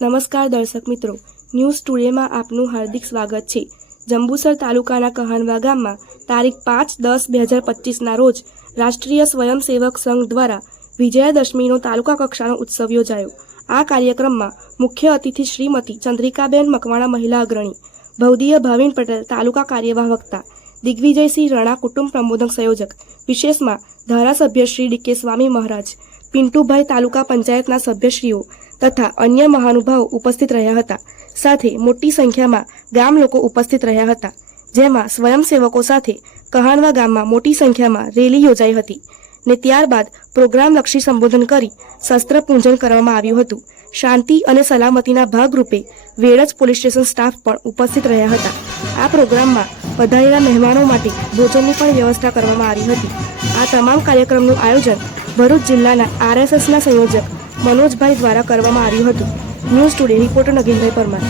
નમસ્કાર દર્શક મિત્રો, ન્યૂઝ ટુડેમાં આપનું હાર્દિક સ્વાગત છે। જંબુસર તાલુકાના કહાનવા ગામમાં તારીખ 5-10-2025ના રોજ રાષ્ટ્રીય સ્વયંસેવક સંઘ દ્વારા વિજયાદશમીનો તાલુકા કક્ષાનો ઉત્સવ યોજાયો। આ કાર્યક્રમમાં મુખ્ય અતિથિ શ્રીમતી ચંદ્રિકાબેન મકવાણા મહિલા અગ્રણી, ભવદીય ભાવિન પટેલ તાલુકા કાર્યવાહ વક્તા, દિગ્વિજયસિંહ રણા કુટુંબ પ્રબોધક સંયોજક, વિશેષમાં ધારાસભ્ય શ્રી ડી કે સ્વામી મહારાજ, પિન્ટુભાઈ તાલુકા પંચાયતના સભ્યશ્રીઓ તથા અન્ય મહાનુભાવો ઉપસ્થિત રહ્યા હતા। સાથે મોટી સંખ્યામાં ગામ લોકો ઉપસ્થિત રહ્યા હતા, જેમાં સ્વયંસેવકો સાથે કહાનવા ગામમાં મોટી સંખ્યામાં રેલી યોજાઈ હતી ને ત્યારબાદ પ્રોગ્રામલક્ષી સંબોધન કરી શસ્ત્ર પૂજન કરવામાં આવ્યું હતું। શાંતિ અને સલામતીના ભાગરૂપે વેડજ પોલીસ સ્ટેશન સ્ટાફ પણ ઉપસ્થિત રહ્યા હતા। આ પ્રોગ્રામમાં પધારેલા મહેમાનો માટે ભોજનની પણ વ્યવસ્થા કરવામાં આવી હતી। આ તમામ કાર્યક્રમનું આયોજન ભરૂચ જિલ્લાના RSSના સંયોજક મનોજભાઈ દ્વારા કરવામાં આવ્યું હતું। News today reporter Nagenbhai Parmar.